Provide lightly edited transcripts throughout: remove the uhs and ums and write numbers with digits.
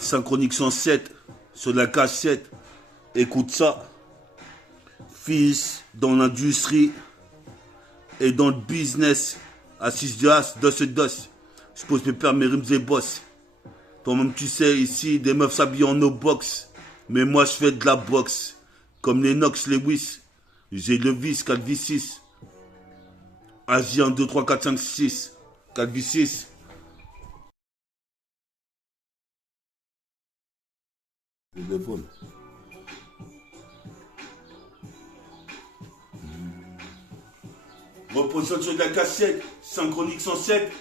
Synchronique 107 sur la cassette. Écoute ça. Fils dans l'industrie et dans le business. Assis de as, dos. Je pose mes pères, mes rimes et boss. Toi-même tu sais ici, des meufs s'habillent en no box. Mais moi je fais de la boxe. Comme les Nox Lewis. J'ai le vis, 4v6. Agi 1, 2, 3, 4, 5, 6. 4v6. Téléphone. Repositionne sur de la cassette. Synchronique 107.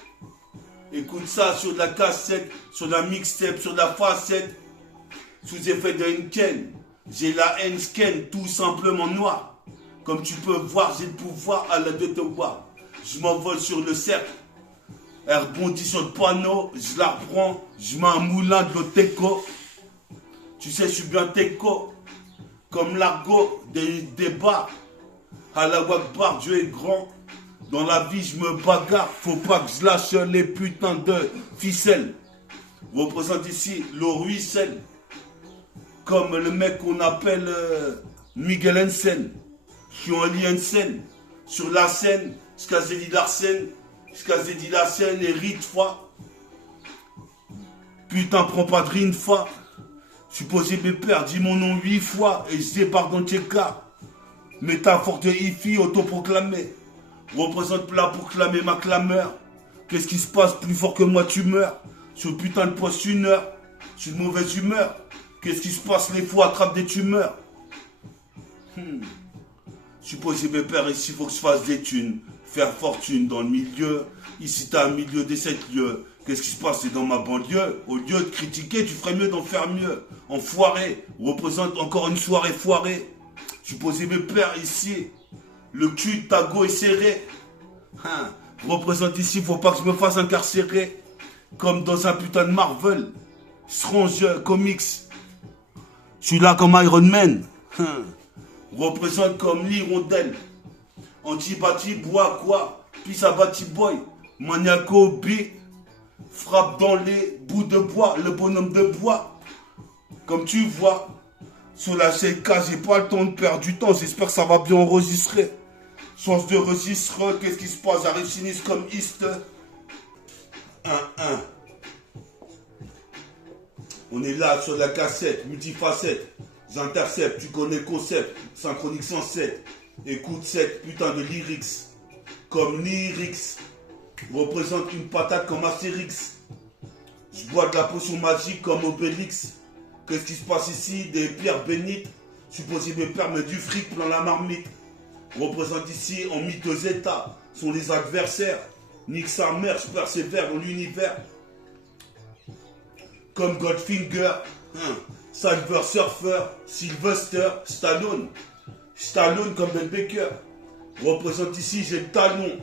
Écoute ça sur de la cassette. Sur la mixtape, sur la facette. Sous effet de Henken. J'ai la haine scan, tout simplement noir. Comme tu peux voir, j'ai le pouvoir à la de te voir. Je m'envole sur le cercle. Elle rebondit sur le panneau. Je la reprends. Je mets un moulin de l'Oteco. Tu sais, je suis bien teco. Comme l'argot des bars. À la Wakbar, Dieu est grand. Dans la vie, je me bagarre. Faut pas que je lâche les putains de ficelles. Représente ici le ruisselle. Comme le mec qu'on appelle Miguel Hansen. Je suis en Hansen. Sur la scène, jusqu'à Zédi Larsen. Jusqu'à Zédi Larsen et Ritfa. Putain, prends pas de Rinfa. Supposé mes pères, dis mon nom 8 fois et je débarque dans Tcheka. Métaphore de Ifi autoproclamé. Représente là pour clamer ma clameur. Qu'est-ce qui se passe? Plus fort que moi, tu meurs. Sur le putain de poste 1 heure. Je suis de mauvaise humeur. Qu'est-ce qui se passe? Les fous attrapent des tumeurs. Supposé mes pères, ici faut que je fasse des thunes. Faire fortune dans le milieu. Ici t'as un milieu des 7 lieux. Qu'est-ce qui se passe? C'est dans ma banlieue. Au lieu de critiquer, tu ferais mieux d'en faire mieux. Enfoiré. Représente encore une soirée foirée. Supposé mes pères ici. Le cul de ta go est serré. Représente ici, faut pas que je me fasse incarcérer. Comme dans un putain de Marvel. Strange Comics. Je suis là comme Iron Man. Représente comme l'hirondelle. Antibati, bois quoi? Puis ça bâti boy. Maniaco B. Frappe dans les bouts de bois. Le bonhomme de bois. Comme tu vois. Sur la CK, j'ai pas le temps de perdre du temps. J'espère que ça va bien enregistrer. Chance de registre. Qu'est-ce qui se passe? J'arrive sinistre comme East. 1-1. On est là sur la cassette. Multifacette. J'intercepte. Tu connais le concept. Synchronique 107. Écoute cette putain de lyrics. Comme lyrics. Représente une patate comme Astérix. Je bois de la potion magique comme Obélix. Qu'est-ce qui se passe ici? Des pierres bénites. Supposé me permettre du fric plein la marmite. Représente ici en miteux état. Sont les adversaires. Nique sa mère, je persévère dans l'univers. Comme Goldfinger. Silver Surfer. Sylvester. Stallone. Stallone comme Ben Baker. Représente ici, j'ai le talon.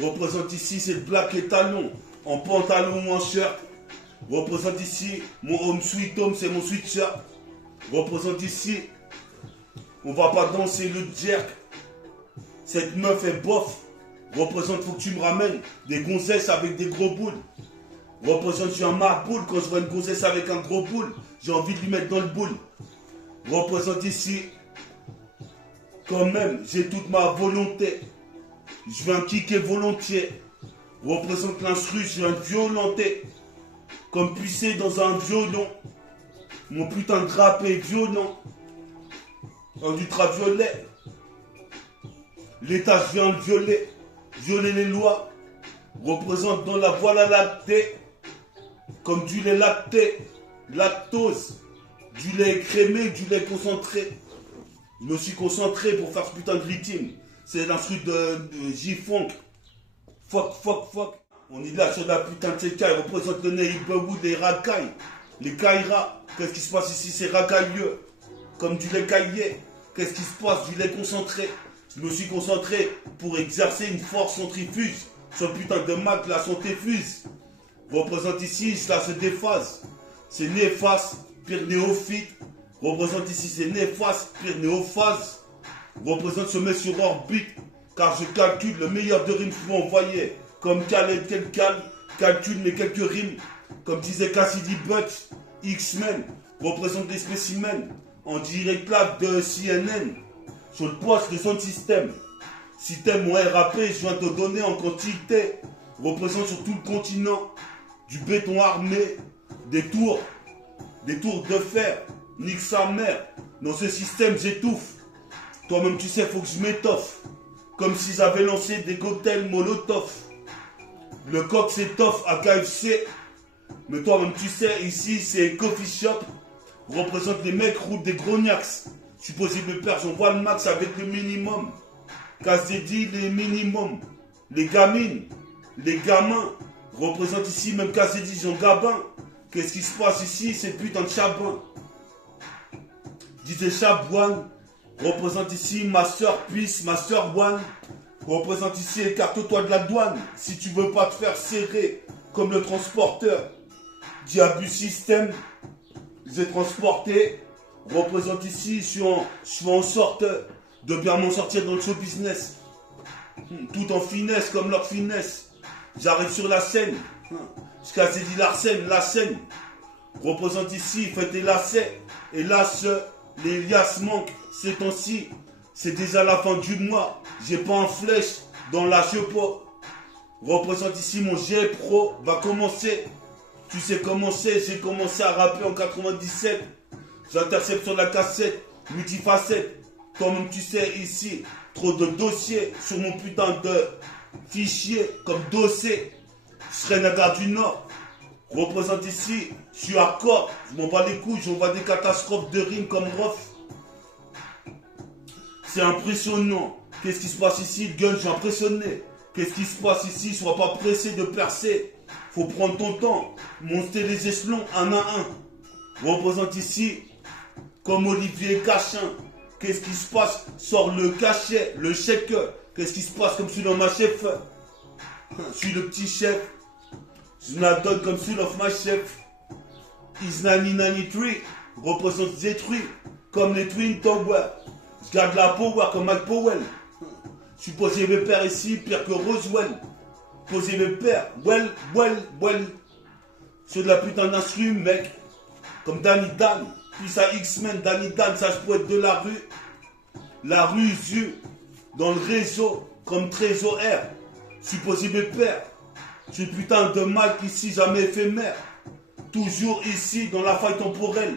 Représente ici, c'est le black et talon. En pantalon ou en shirt. Représente ici, mon home sweet home, c'est mon sweatshirt. Représente ici, on va pas danser le jerk. Cette meuf est bof. Représente, faut que tu me ramènes des gonzesses avec des gros boules. Représente, je suis un marboule. Quand je vois une gonzesse avec un gros boule, j'ai envie de lui mettre dans le boule. Représente ici, quand même, j'ai toute ma volonté. Je viens kicker volontiers. Représente l'instru, je viens violenter. Comme puissé dans un violon. Mon putain de grappe est violent. En ultraviolet. L'État, je viens le violer. Violer les lois. Représente dans la voie lactée. Comme du lait lacté. Lactose. Du lait écrémé, du lait concentré. Je me suis concentré pour faire ce putain de rythme. C'est l'instru de J-Funk. Fuck. On est là sur la putain de CK. Il représente le neighborhood des racailles. Les Kaira. Qu'est-ce qui se passe ici? C'est racailleux. Comme du lait caillé. Qu'est-ce qui se passe? Du lait concentré. Je me suis concentré pour exercer une force centrifuge. Ce putain de Mac, la santé fuse. Représente ici, cela se déphase. C'est néfaste, pire néophyte. Représente ici, c'est néfaste, pire néophase. Représente se met sur orbite. Car je calcule le meilleur de rimes pour envoyer. Comme Khaled Kelkal, calcule mes quelques rimes. Comme disait Cassidy Butch, X-Men représente des spécimens en direct live de CNN sur le poste de son système. Si t'aimes mon RAP, je viens te donner en quantité. Représente sur tout le continent du béton armé, des tours de fer. Nique sa mère. Dans ce système, j'étouffe. Toi-même, tu sais, faut que je m'étoffe. Comme si j'avais lancé des cocktails Molotov. Le coq s'étoffe à KFC. Mais toi-même, tu sais, ici, c'est coffee shop. Représente les mecs roulent des grognacs. Supposé me perdre, j'envoie le max avec le minimum. KZD, les minimums. Les gamines, les gamins. Représente ici, même KZD, Jean Gabin. Qu'est-ce qui se passe ici? C'est putain de chabin. Disait Chabouane. Représente ici Master Peace, Master One. Représente ici, écarte-toi de la douane. Si tu veux pas te faire serrer comme le transporteur. Diabu Système. J'ai transporté. Représente ici, je suis en sorte de bien m'en sortir dans le show business. Tout en finesse, comme leur finesse. J'arrive sur la scène. Jusqu'à Zédi Larsen, la scène. Représente ici, faites tes lacets. Hélas, les liasses manquent ces temps-ci. C'est déjà la fin du mois. J'ai pas en flèche dans la chepeau. Représente ici mon G Pro va commencer. Tu sais comment c'est, j'ai commencé à rapper en 97. J'intercepte sur la cassette, multifacette. Toi-même tu sais ici, trop de dossiers sur mon putain de fichier comme dossier. Je serai Nagar du Nord. Représente ici, je suis hardcore. Je m'en bats les couilles, j'envoie des catastrophes de rimes comme Rof. C'est impressionnant. Qu'est-ce qui se passe ici? Le gun, je suis impressionné. Qu'est-ce qui se passe ici? Sois pas pressé de percer. Faut prendre ton temps. Monter les échelons un à un. Représente ici, comme Olivier Cachin. Qu'est-ce qui se passe? Sors le cachet, le chèque. Qu'est-ce qui se passe comme je suis dans ma chef? Je suis le petit chef. Je la donne comme celui of my chef. Is 1993. Représente détruit comme les Twin Towers. Je garde la power comme Mike Powell. Je suis posé mes pères ici, pire que Roswell. Posé mes pères, well. Sur de la putain d'instru, mec. Comme Danny Dan. Puis ça X-Men, Danny Dan, ça je peux être de la rue. La rue Zu. Dans le réseau, comme Trésor R. Je suis posé mes pères. Je suis putain de Mike ici, jamais éphémère. Toujours ici, dans la faille temporelle.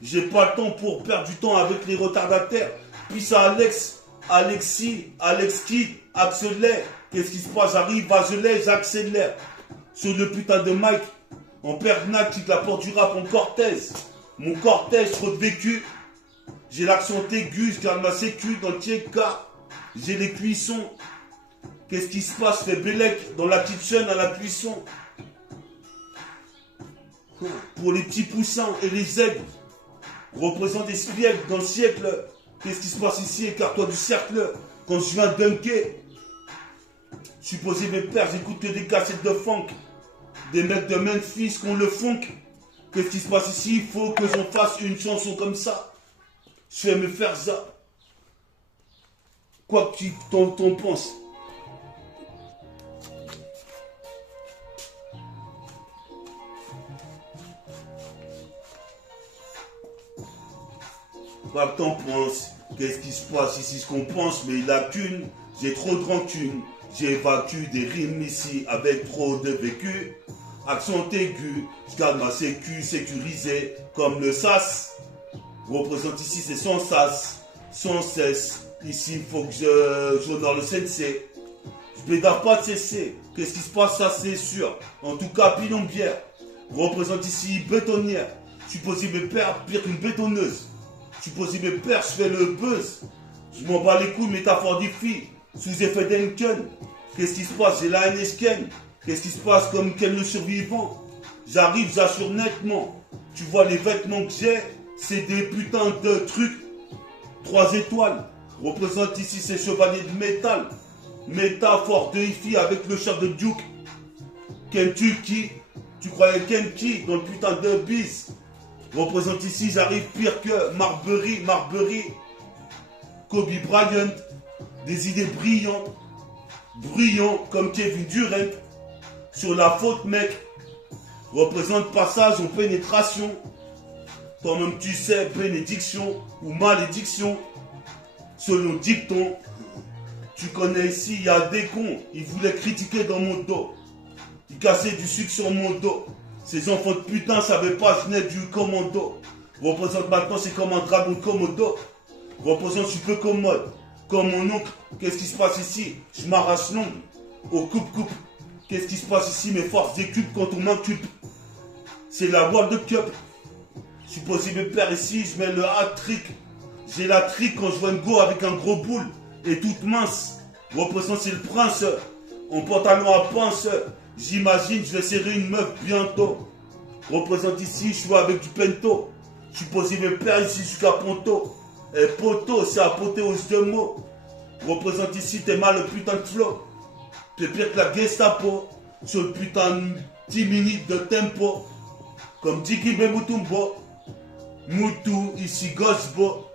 J'ai pas le temps pour perdre du temps avec les retardataires. Puis ça Alex, Alexis, Alex Kid, accélère. Qu'est-ce qui se passe? J'arrive, j'accélère. Sur le putain de Mike, en pernac, quitte la porte du rap en cortège. Mon cortège, trop de vécu. J'ai l'accent aigu, je garde ma sécu dans le TK. J'ai les cuissons. Qu'est-ce qui se passe? Fais Bélec dans la kitchen à la cuisson. Pour les petits poussins et les aigles. Représente des spiègles dans le siècle. Qu'est-ce qui se passe ici? Écarte-toi du cercle. Quand je viens dunker, je suis posé mes pères, j'écoute que des cassettes de funk. Des mecs de Memphis qu'on le funk. Qu'est-ce qui se passe ici? Il faut que j'en fasse une chanson comme ça. Je vais me faire ça. Quoi que tu t'en penses. Quoi que t'en penses? Qu'est-ce qui se passe ici? Ce qu'on pense, mais la thune, j'ai trop de rancune. J'évacue des rimes ici avec trop de vécu. Accent aigu, je garde ma sécu sécurisée comme le sas. Représente ici, c'est sans sas, sans cesse. Ici, il faut que j'honore le sensei. Je pédale pas de cesser. Qu'est-ce qui se passe? Ça, c'est sûr. En tout cas, pilombière. Représente ici bétonnière. Je suis posé mes pères pire qu'une bétonneuse. Je suis posé mes pères, je fais le buzz. Je m'en bats les couilles, métaphore des filles. Sous effet d'Enken. Qu'est-ce qui se passe? J'ai la NSken. Qu'est-ce qui se passe comme quel le survivant? J'arrive, j'assure nettement. Tu vois les vêtements que j'ai, c'est des putains de trucs. 3 étoiles. Représente ici ces chevaliers de métal. Métaphore de hi avec le chef de Duke. Kentucky. Tu croyais Kentucky dans le putain de bis. Représente ici, j'arrive pire que Marbury. Kobe Bryant. Des idées brillantes. Brillant comme Kevin Durant. Sur la faute, mec. représente passage en pénétration. Toi-même tu sais, bénédiction ou malédiction, selon dicton. Tu connais ici, il y a des cons, ils voulaient critiquer dans mon dos. Ils cassaient du sucre sur mon dos. Ces enfants de putain savaient pas, je venais du commando. Représente maintenant, c'est comme un dragon de Komodo. Représente, je suis peu commode. Comme mon oncle, qu'est-ce qui se passe ici? Je m'arrache l'ongle. Au coupe-coupe. Qu'est-ce qui se passe ici? Mes forces décuplent quand on m'inculpe. C'est la World Cup. Je suis possible père ici, je mets le hat-trick. J'ai la trick quand je vois une go avec un gros boule et toute mince. Représente, c'est le prince. En pantalon à pince. J'imagine, je vais serrer une meuf bientôt. Représente ici, je suis avec du pento. Je suis possible père ici jusqu'à Ponto. Et poto, c'est apothéose de mots. Représente ici, t'es mal le putain de flow. T'es pire que la Gestapo. Sur le putain de 10 minutes de tempo. Comme Diki Bemutumbo. Moutou, ici Gosbo.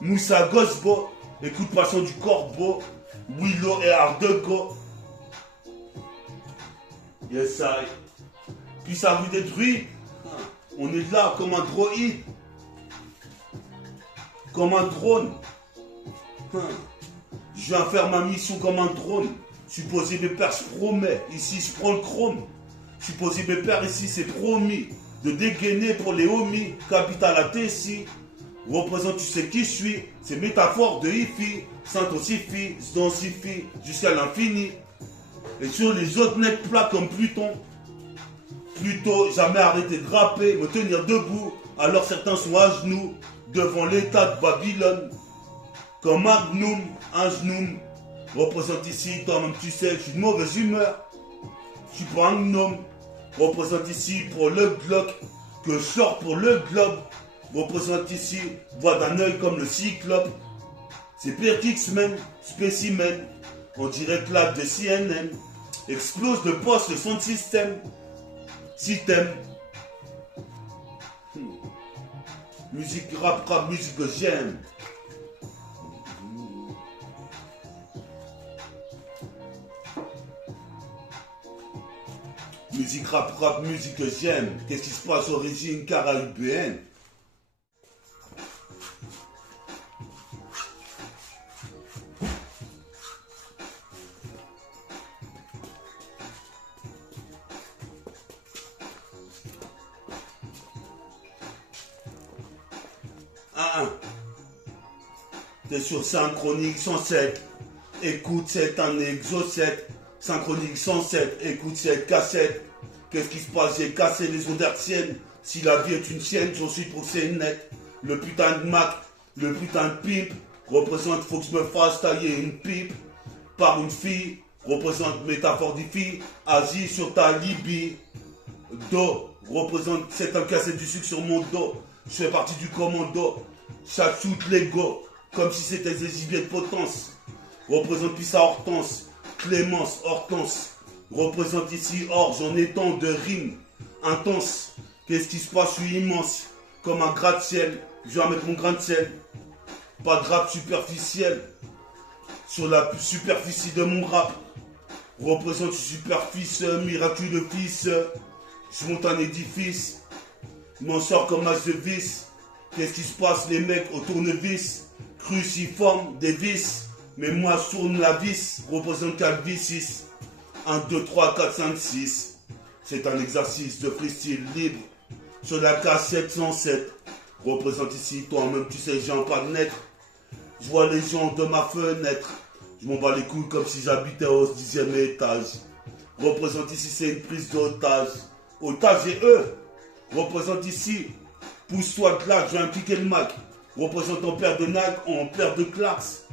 Moussa Gosbo. Écoute passion du corbeau. Willow et Ardego. Yes, I. Puis ça vous détruit. On est là comme un droïde. Comme un drone. Je viens faire ma mission comme un drone. Je suis posé mes pères, je promets. Ici, je prends le chrome. Je suis posé mes pères, ici, c'est promis. De dégainer pour les homies. Capital à Tessie. Représente, tu sais qui je suis. C'est métaphore de Ifi. Saint-Ossifie, Zdensifie, jusqu'à l'infini. Et sur les autres nets plats comme Pluton. Plutôt, jamais arrêter de rapper, me tenir debout. Alors certains sont à genoux devant l'état de Babylone. Comme Magnum, un genou. Représente ici, toi-même tu sais, je suis de mauvaise humeur. Je suis pas un gnome. Représente ici pour le Glock, que je sors pour le globe. Représente ici, voix d'un œil comme le cyclope. C'est pire qu'X-Men, spécimen. On dirait que là de CNN. Explose de poste le son de système. Si t'aimes. Musique rap, musique que j'aime. Musique rap, musique que j'aime. Qu'est-ce qui se passe, origine caribéenne? T'es sur Synchronique 107. Écoute, c'est un exocète. Synchronique 107. Écoute cette cassette. Qu'est-ce qui se passe? J'ai cassé les ondes hertziennes. Si la vie est une sienne, j'en suis pour c'est net. Le putain de Mac, le putain de pipe représente, faut que je me fasse tailler une pipe par une fille. Représente métaphore des filles. Asie sur ta Libye. Do représente, c'est un cassette du sucre sur mon dos. Je fais partie du commando. Chaque shoot l'ego. Comme si c'était des gibiers de potence. Représente Pissa Hortense. Clémence Hortense. Représente ici Orge en étant de rimes intense. Qu'est-ce qui se passe? Je suis immense. Comme un gratte-ciel. Je vais mettre mon grain de sel. Pas de rap superficiel. Sur la superficie de mon rap. Représente superficie, miraculeux fils. Je monte un édifice. Je m'en sors comme match de vis. Qu'est-ce qui se passe? Les mecs au tournevis. Cruciforme, des vis. Mais moi je tourne la vis. Représente 4 V6. 1, 2, 3, 4, 5, 6. C'est un exercice de freestyle libre. Sur la cassette 107. Représente ici, toi-même tu sais, j'ai un pas de net. Je vois les gens de ma fenêtre. Je m'en bats les couilles comme si j'habitais au 10e étage. Représente ici, c'est une prise d'otage. Otage et eux. Représente ici. Pousse-toi de là, je vais impliquer le Mac. Représente en paire de Nag, en paire de Clarks.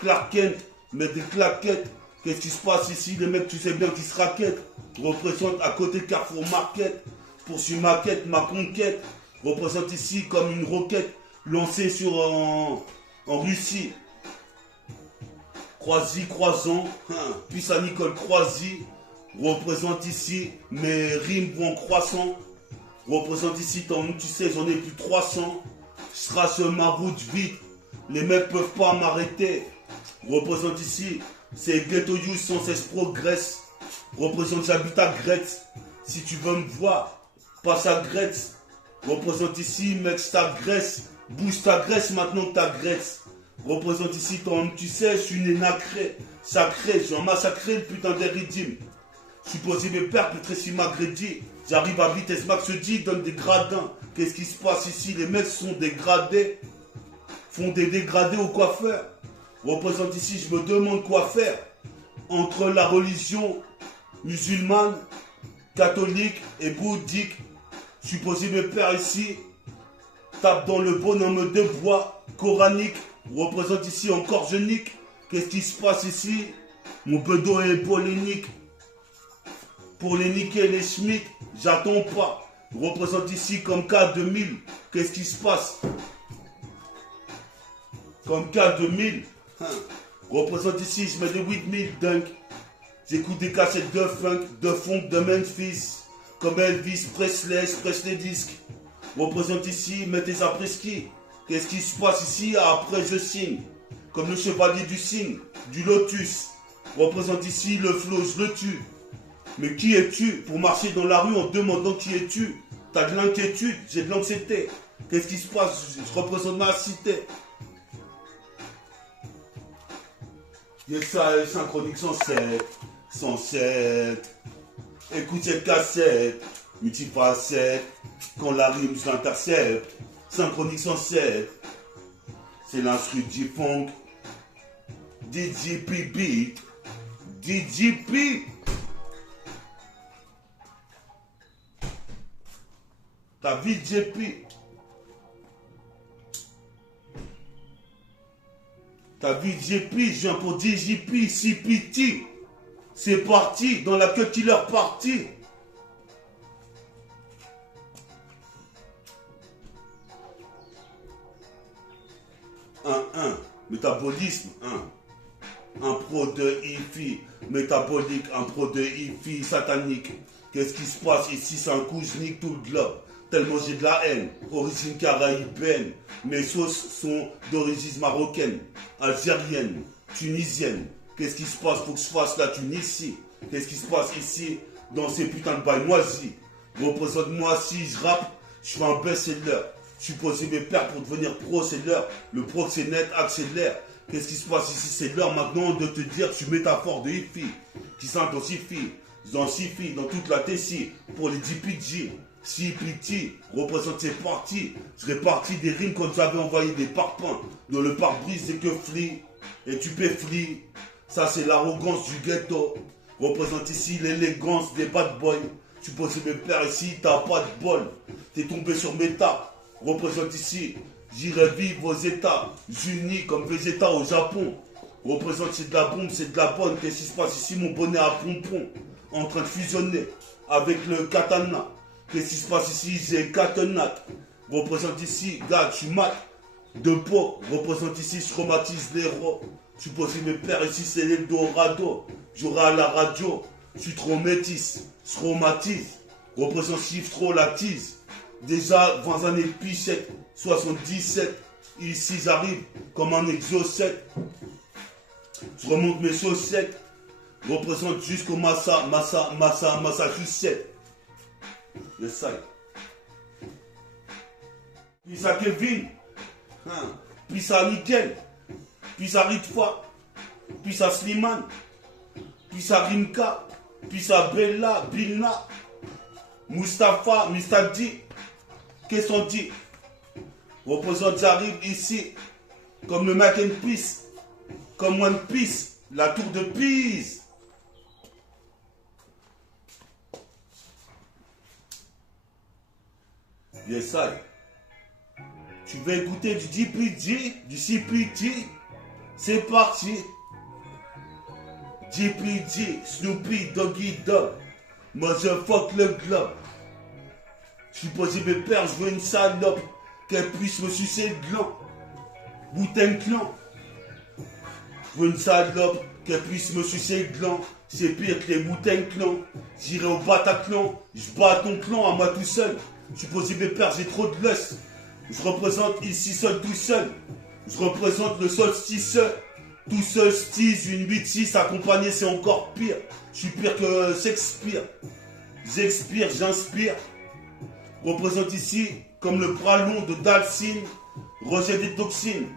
Clark Kent, met des claquettes. Qu'est-ce qui se passe ici? Les mecs, tu sais bien qu'ils se raquettent. Représente à côté de Carrefour Market. Poursuis ma quête, ma conquête. Représente ici comme une roquette lancée sur en Russie. Croisy, croisant. Puis à Nicole Croisy. Représente ici mes rimes vont croissant. Représente ici, tu sais, j'en ai plus de 300. Je trace ma route vite. Les mecs peuvent pas m'arrêter. Représente ici, c'est Ghetto Youth sans cesse progresse. Représente, j'habite à Gretz. Si tu veux me voir, passe à Grèce. Représente ici, mec, ta graisse. Bouge ta graisse maintenant que ta graisse. Représente ici, tu sais, je suis né nacré, sacré, j'ai massacré le putain des ridimes. Supposé mes pères, peut-être si m'agrédit. J'arrive à vitesse max, je dis, donne des gradins. Qu'est-ce qui se passe ici? Les mecs sont dégradés. Font des dégradés au coiffeur. Représente ici, je me demande quoi faire. Entre la religion musulmane, catholique et bouddhique. Supposé mes pères ici. Tape dans le bonhomme de bois coranique. Représente ici encore je nique. Qu'est-ce qui se passe ici? Mon bedeau est polémique. Pour les niquer les schmitt, j'attends pas. Représente ici comme K2000. Qu'est-ce qui se passe? Comme K2000. Représente ici, je mets des 8000 dunk. J'écoute des cassettes de funk, de Memphis. Comme Elvis Presley, je presse les disques. Représente ici, mettez après-ski. Qu'est-ce qui se passe ici? Après je signe. Comme le chevalier du cygne, du lotus. Représente ici le flow, je le tue. Mais qui es-tu? Pour marcher dans la rue en demandant qui es-tu? T'as de l'inquiétude, j'ai de l'anxiété. Qu'est-ce qui se passe? Je représente ma cité. Et ça, synchronique 107. 107. Écoute cette cassette. Multifacette. Quand la rime je l'intercepte. Synchronique 107. C'est l'instru G-Funk. DJP beat. DJP. Ta vie JP. Ta vie JP, je viens pour DJP, CPT. C'est parti, dans la queue killer party. Métabolisme, un pro de hi-fi, métabolique, un pro de hi-fi satanique. Qu'est-ce qui se passe ici? C'est un coup, je nique tout le globe. Tellement j'ai de la haine, origine caraïbène. Mes sauces sont d'origine marocaine, algérienne, tunisienne. Qu'est-ce qui se passe? Faut que je fasse la Tunisie. Qu'est-ce qui se passe ici dans ces putains de bails moisis? Représente-moi si je rappe, je fais un best-seller. Je suis posé mes pères pour devenir pro, c'est l'heure. Le pro c'est net, accélère. Qu'est-ce qui se passe ici? C'est l'heure maintenant de te dire que je suis métaphore de hi-fi qui s'intensifie, densifie dans toute la Tessie pour les DPG. CPT représente ses parties. Je répartis des rimes comme j'avais envoyé des parpaings dans le pare-brise et que fli et tu peux fli. Ça c'est l'arrogance du ghetto. Représente ici l'élégance des bad boys. Je suis posé mes pères ici, t'as pas de bol. T'es tombé sur mes tas. Représente ici, j'irai vivre aux États-Unis comme Vegeta au Japon. Représente c'est de la bombe, c'est de la bonne. Qu'est-ce qui se passe ici? Mon bonnet à pompon en train de fusionner avec le katana. Qu'est-ce qui se passe ici? J'ai katana. Représente ici, gars, je suis mat de peau. Représente ici, je traumatise les héros. Je suis posé mes pères ici, c'est l'Eldorado. J'aurai à la radio, je suis trop métis, je traumatise. Représente chiffre trop la tease. Déjà 20 années pichette, 77. Ici j'arrive comme un exocète. Je remonte mes chaussettes. Représente jusqu'au Massachusetts. Le side. Puis à Kevin. Puis à Nickel. Puis à Ritfa. Puis à Slimane. Puis à Rimka. Puis à Bella, Bilna. Mustapha, Mistadi. Qu'est-ce qu'on dit? Représente, j'arrive ici comme le Mac and Peace, comme One Piece, la tour de Pise. Yes, I. Tu veux écouter du DPG, du CPT? C'est parti. DPG, Snoopy, Doggy Dog. Moi je fuck le globe. Je suis posé mes pères, je veux une salope qu'elle puisse me sucer le gland. Wu-Tang Clan. Je veux une salope qu'elle puisse me sucer le gland. C'est pire que les Wu-Tang Clan. J'irai au Bataclan, je bats ton clan à moi tout seul. Je suis posé mes pères, j'ai trop de lust. Je représente ici seul tout seul. Je représente le solstice. Tout seul stise, une 8-6 accompagné c'est encore pire. Je suis pire que Shakespeare. J'expire, j'inspire. Représente ici comme le bras long de Dalsine, rejet des toxines.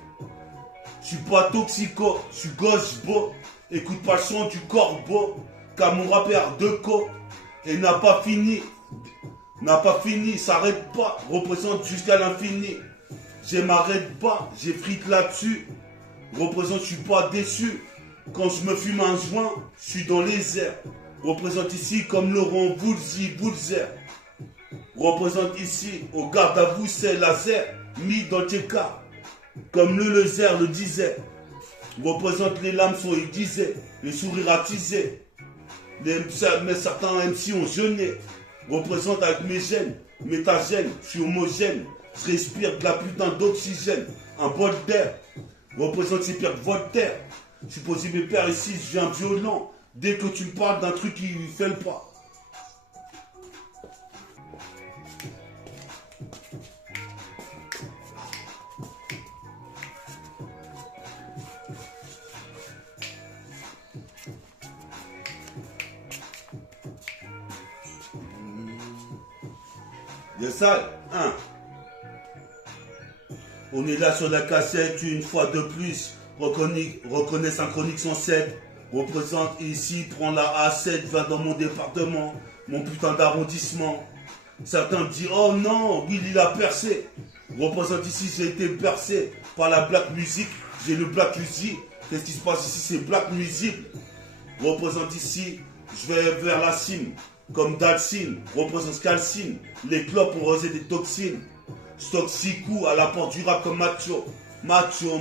Je suis pas toxico, je suis gosse beau. Écoute pas le son du corbeau, car mon rappeur de co et n'a pas fini, s'arrête pas, représente jusqu'à l'infini. Je m'arrête pas, j'ai frite là-dessus. Représente, je suis pas déçu. Quand je me fume un joint, je suis dans les airs. Représente ici comme Laurent Boulzer. Représente ici, au garde à vous, c'est laser, mis dans tes cas. Comme le laser le disait. Représente les lames sont aiguisées, les sourires attisés. Mais certains MC ont jeûné. Représente avec mes gènes, métagènes, je suis homogène. Je respire de la putain d'oxygène, un bol d'air. Représente ces pires que Voltaire. Je suis posé mes pères ici, je viens violent. Dès que tu me parles d'un truc qui lui fait le pas. Yes, ça, hein. On est là sur la cassette une fois de plus. Reconnais synchronique 107. Représente ici, prends la A7, va dans mon département, mon putain d'arrondissement. Certains me disent, oh non, Will il a percé. Représente ici, j'ai été bercé par la black music. J'ai le black music. Qu'est-ce qui se passe ici? C'est black music. Représente ici, je vais vers la cime. Comme Dalsine, représente calcine. Les clopes ont rosé des toxines. Stock 6 coups à la porte du rap comme macho. Macho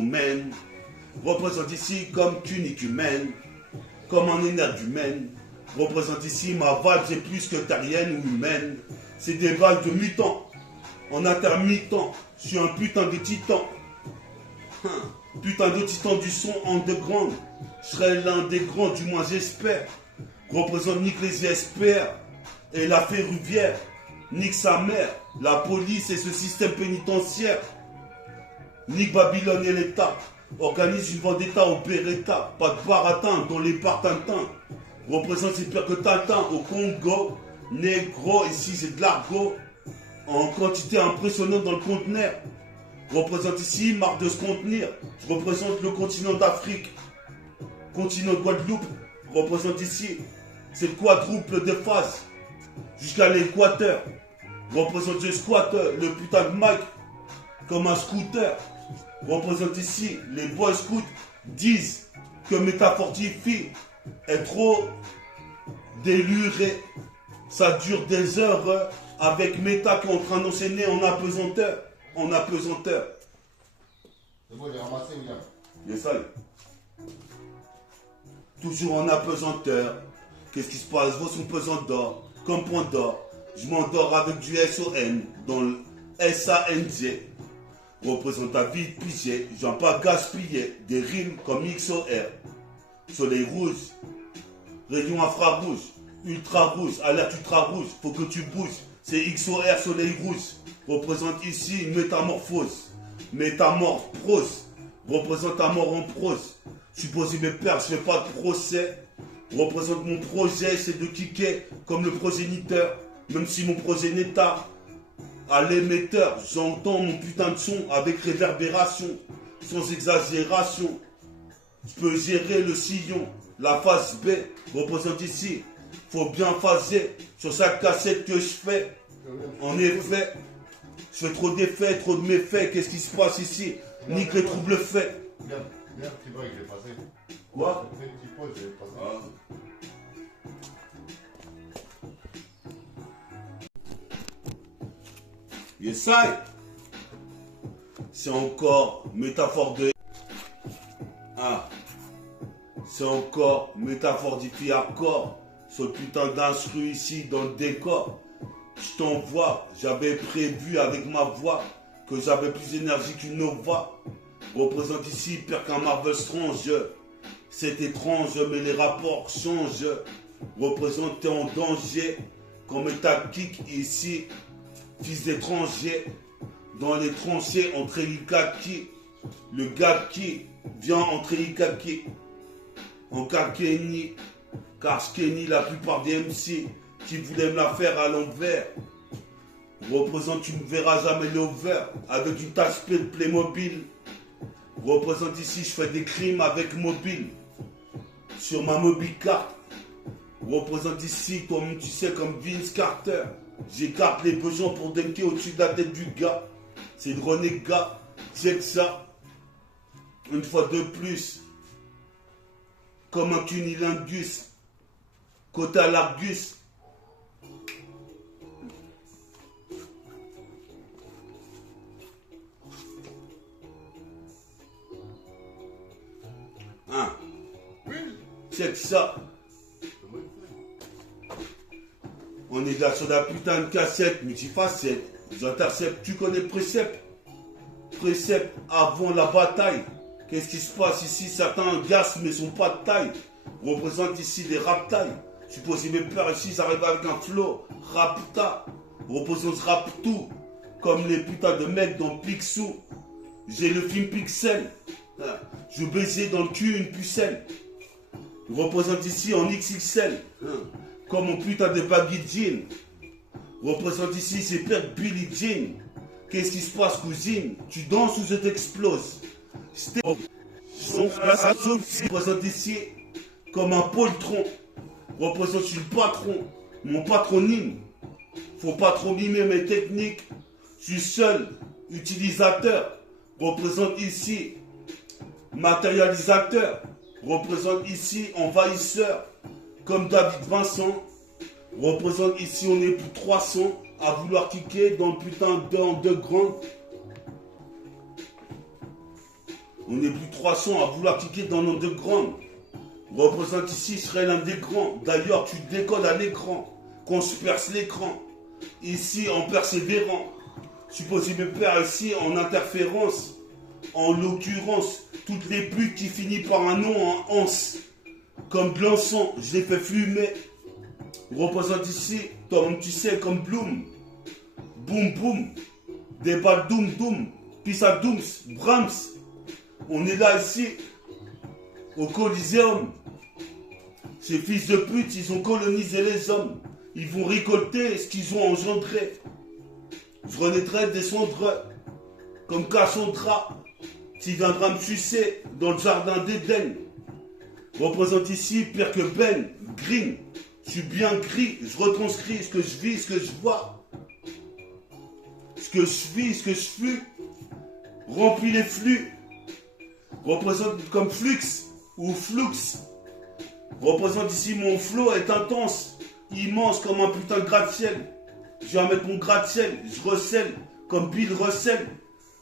man. Représente ici comme tunique humaine. Comme un énergumène. Représente ici ma vibe, c'est plus que terrienne ou humaine. C'est des vagues de mutants. En intermittent, je suis un putain de titan. Putain de titan du son underground. Je serai l'un des grands, du moins j'espère. Représente nique les espères et la ferroviaire. Nique sa mère, la police et ce système pénitentiaire. Nique Babylone et l'État. Organise une vendetta au Beretta. Pas de baratin dans les partintins. Représente c'est pire que Tintin au Congo. Négro, ici c'est de l'argot. En quantité impressionnante dans le conteneur. Représente ici, marque de se contenir. Je représente le continent d'Afrique. Continent de Guadeloupe. Représente ici, c'est le quadruple de face. Jusqu'à l'équateur. Représente le squatter, le putain de mic. Comme un scooter. Représente ici, les boy scouts disent que Métafortifie est trop déluré. Ça dure des heures avec Méta qui est en train d'enchaîner en apesanteur. En apesanteur. C'est bon, j'ai ramassé, William. Yes, ça. Toujours en apesanteur. Qu'est-ce qui se passe? Vos sont pesants d'or. Comme point d'or. Je m'endors avec du SON dans le SANG. Représente ta vie de pigé. J'en pas gaspiller. Des rimes comme XOR. Soleil rouge. Rayon infrarouge. Ultra rouge. Alerte ultra rouge. Faut que tu bouges. C'est XOR soleil rouge. Représente ici une métamorphose. Métamorphose. Représente ta mort en prose. Je suis posé mes pères, je fais pas de procès. Représente mon projet, c'est de kicker comme le progéniteur. Même si mon progéniteur à l'émetteur, j'entends mon putain de son avec réverbération, sans exagération. Je peux gérer le sillon, la face B, représente ici. Faut bien phaser sur chaque cassette que je fais. En effet, je fais trop d'effets, trop de méfaits. Qu'est-ce qui se passe ici? Nique les troubles faits. Viens, petit break, je vais passer. Quoi? Fais une petite pause, je vais passer. Yes, I. C'est encore métaphore de... Ah. C'est encore métaphore d'hippie hardcore. Ce putain d'instru ici dans le décor. Je t'envoie, j'avais prévu avec ma voix que j'avais plus d'énergie qu'une Nova. Représente ici pire qu'un Marvel Strange. C'est étrange, mais les rapports changent. Représente t'es en danger. Comme ta kick ici, fils d'étranger. Dans les tranchées entre Ikaki. Le gars qui vient entre Ikaki. En Kakeni. Car Kenny, la plupart des MC qui voulaient me la faire à l'envers. Représente, tu ne verras jamais l'over avec une tache de Playmobil. Représente ici, je fais des crimes avec mobile. Sur ma mobile carte. Représente ici, toi-même tu sais, comme Vince Carter. J'écarte les besoins pour dunker au-dessus de la tête du gars. C'est le renégat. Check ça. Une fois de plus. Comme un cunilingus. Côté à l'Argus. Hein? Check ça. On est là sur la putain de cassette multifacette. J'intercepte, tu connais précepte. Précepte avant la bataille. Qu'est-ce qui se passe ici? Certains gasent mais sont pas de taille. Représente ici des raptailles. Supposez mes peurs ici, ils arrivent avec un flow. Rapta. Représente rap tout. Comme les putains de mecs dans Picsou. J'ai le film Pixel. Je baisais dans le cul une pucelle. Représente ici en XXL. Comme mon putain de baggy jean. Représente ici, c'est pire que Billie Jean. Qu'est-ce qui se passe, cousine? Tu danses ou je t'explose? Représente ici comme un poltron. Représente, je suis le patron. Mon patronyme. Faut pas trop mimer mes techniques. Je suis seul utilisateur. Représente ici matérialisateur. Représente ici envahisseur. Comme David Vincent. Représente ici, on est plus 300 à vouloir kicker dans le putain de grand. On est plus 300 à vouloir kicker dans l'underground. Représente ici, je serai l'un des grands. D'ailleurs, tu décolles à l'écran. Qu'on se perce l'écran. Ici, en persévérant. Supposé me perdre ici en interférence. En l'occurrence, toutes les putes qui finissent par un nom en anse. Comme de l'encens, je les fais fumer. Représente ici, comme tu sais, comme Bloom. Boum boum. Des balles doum doum. Pissa dooms. Brahms. On est là ici. Au Coliseum. Ces fils de pute, ils ont colonisé les hommes. Ils vont récolter ce qu'ils ont engendré. Je renaîtrai des cendres. Comme Cassandra. Qui viendra me sucer dans le jardin d'Éden. Représente ici, pire que Ben Green. Je suis bien gris, je retranscris ce que je vis, ce que je vois. Ce que je vis, ce que je fus. Remplis les flux. Représente comme flux ou flux. Représente ici mon flow est intense. Immense comme un putain de gratte-ciel. Je vais mettre mon gratte-ciel, je recèle comme Bill Russell.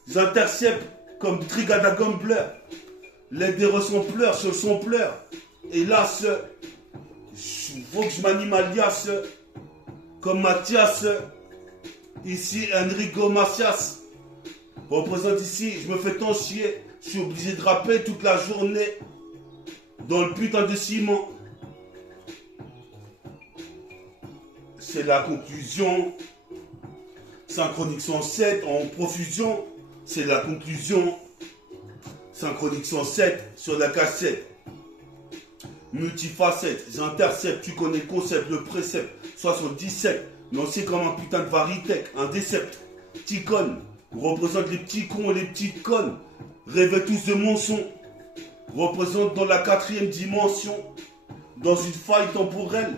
J'intercepte comme Trigada Gambler. Les des ressembleurs se sont pleurs. Et là, faut que je m'anime alias comme Mathias. Ici, Enrico Macias. Représente ici, je me fais tant chier. Je suis obligé de rapper toute la journée. Dans le putain de ciment. C'est la conclusion. Synchronique 107 en profusion. C'est la conclusion. Synchronique 107 sur la cassette. Multifacette, j'intercepte, tu connais le concept, le précepte. 77, lancé comme un putain de Varitech, un décept. Ticone, représente les petits cons et les petites connes. Rêvez tous de mon son. Représente dans la 4e dimension. Dans une faille temporelle.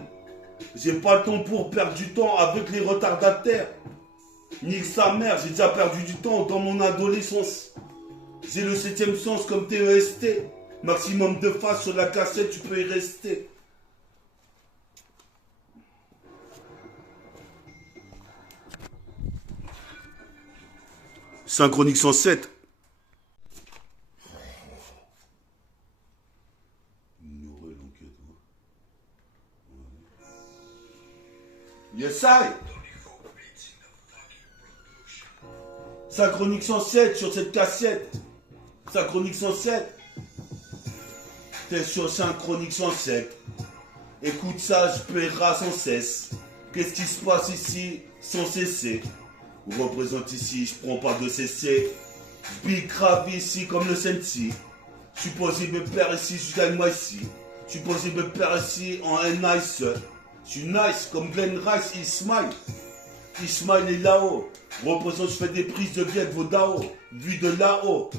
J'ai pas le temps pour perdre du temps avec les retardataires. Nique sa mère, j'ai déjà perdu du temps dans mon adolescence. J'ai le 7e sens comme TEST. Maximum de faces sur la cassette, tu peux y rester. Synchronique 107. Yes, I. Synchronique 107 sur cette cassette. Synchronique 107. T'es sur Synchronique 107. Écoute ça, je paierai sans cesse. Qu'est-ce qui se passe ici sans cesser? On représente ici, je prends pas de cesser. Big grave ici comme le Sensi. Supposé me perdre ici, je gagne moi ici. Supposé me perdre ici en un nice. Je suis nice comme Glenn Rice, il smile. Ismaël est là-haut. Représente, je fais des prises de biais de vos DAO. Vu de là-haut.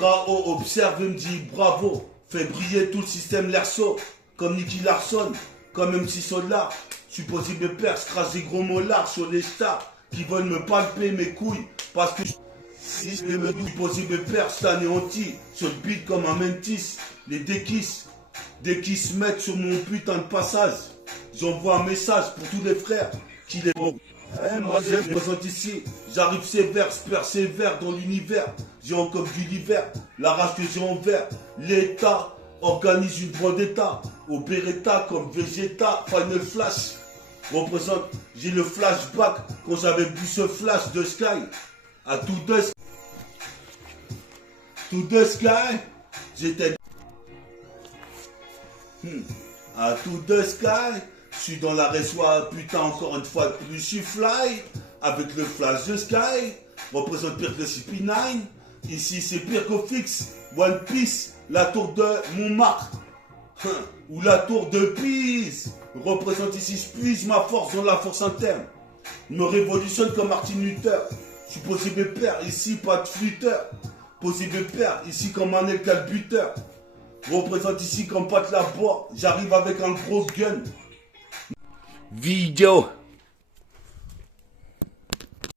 Rao observe et me dit bravo. Fait briller tout le système Lerso. Comme Nicky Larson. Comme MC Solar. Je suis possible de perdre. Je crache des gros mollards sur les stars qui veulent me palper mes couilles. Parce que si je me dis possible de perdre, je t'anéantis. Sur le beat comme un mentis. Les déquisses. Dès qu'ils se mettent sur mon putain de passage. J'envoie un message pour tous les frères qui les vont. Moi je me présente ici, j'arrive sévère, je persévère dans l'univers. J'ai encore du l'hiver, la rage que j'ai envers. L'État organise une vendetta. Au Beretta comme Vegeta, Final Flash. Représente, j'ai le flashback quand j'avais vu ce flash de Sky. À tout de Sky, j'étais... À tout de Sky, je suis dans la résoie, putain, encore une fois de plus, je suis fly, avec le flash de Sky, représente pire que le CP9, ici c'est pire qu'au fixe, One Piece, la tour de Montmartre, ou la tour de Pise, représente ici, je puise ma force dans la force interne, je me révolutionne comme Martin Luther, je suis possible père, ici pas de flûteur, possible père, ici comme un calbuteur. Représente ici comme Pat Labois, j'arrive avec un gros gun. Vidéo.